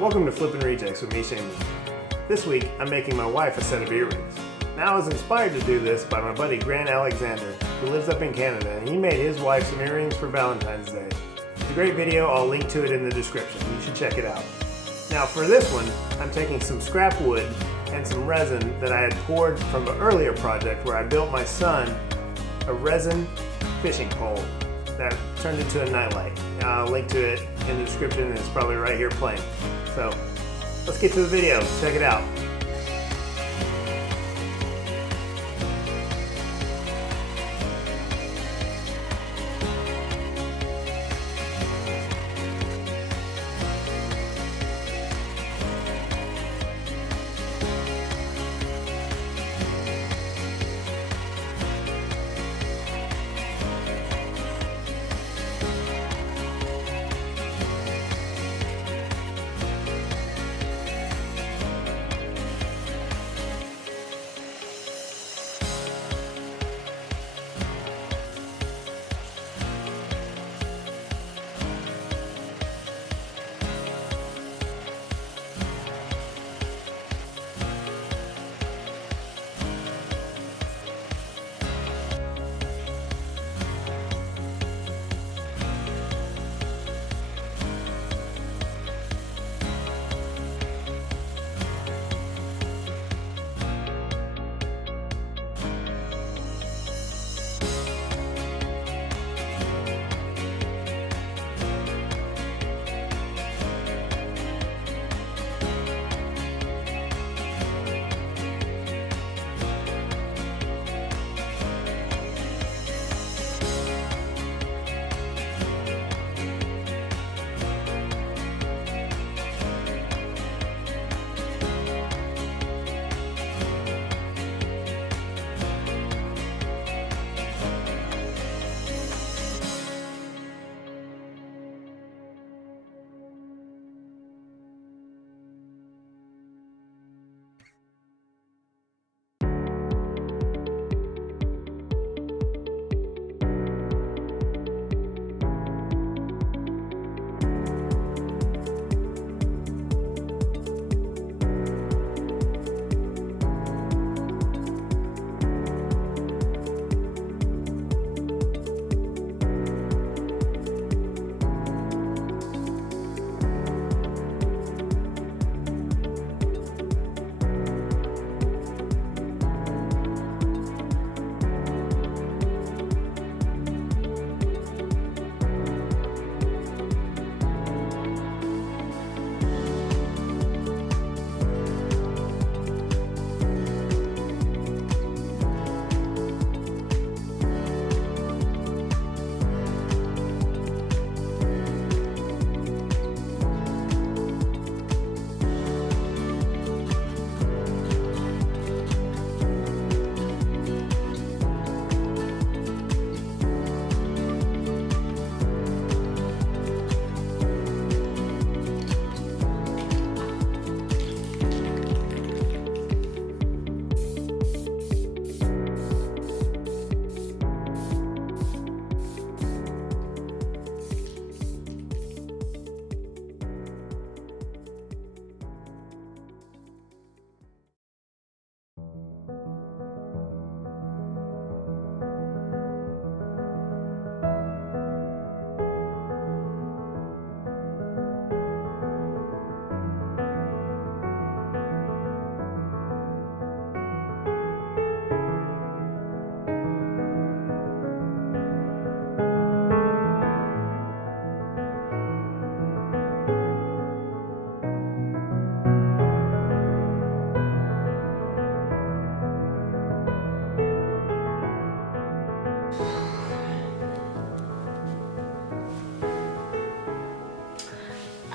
Welcome to Flippin' Rejects with me, Shaman. This week, I'm making my wife a set of earrings. Now, I was inspired to do this by my buddy Grant Alexander, who lives up in Canada, and he made his wife some earrings for Valentine's Day. It's a great video, I'll link to it in the description. You should check it out. Now, for this one, I'm taking some scrap wood and some resin that I had poured from an earlier project where I built my son a resin fishing pole that turned into a nightlight. I'll link to it in the description, and it's probably right here playing. So, let's get to the video. Check it out.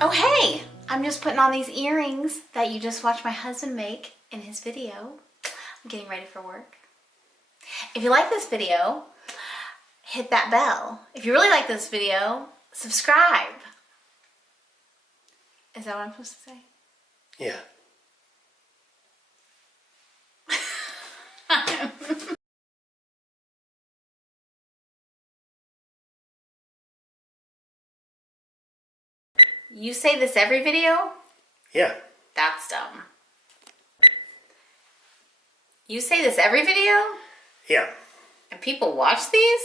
Oh hey, I'm just putting on these earrings that you just watched my husband make in his video. I'm getting ready for work. If you like this video, hit that bell. If you really like this video, subscribe. Is that what I'm supposed to say? Yeah. You say this every video? Yeah. That's dumb. You say this every video? Yeah. And people watch these?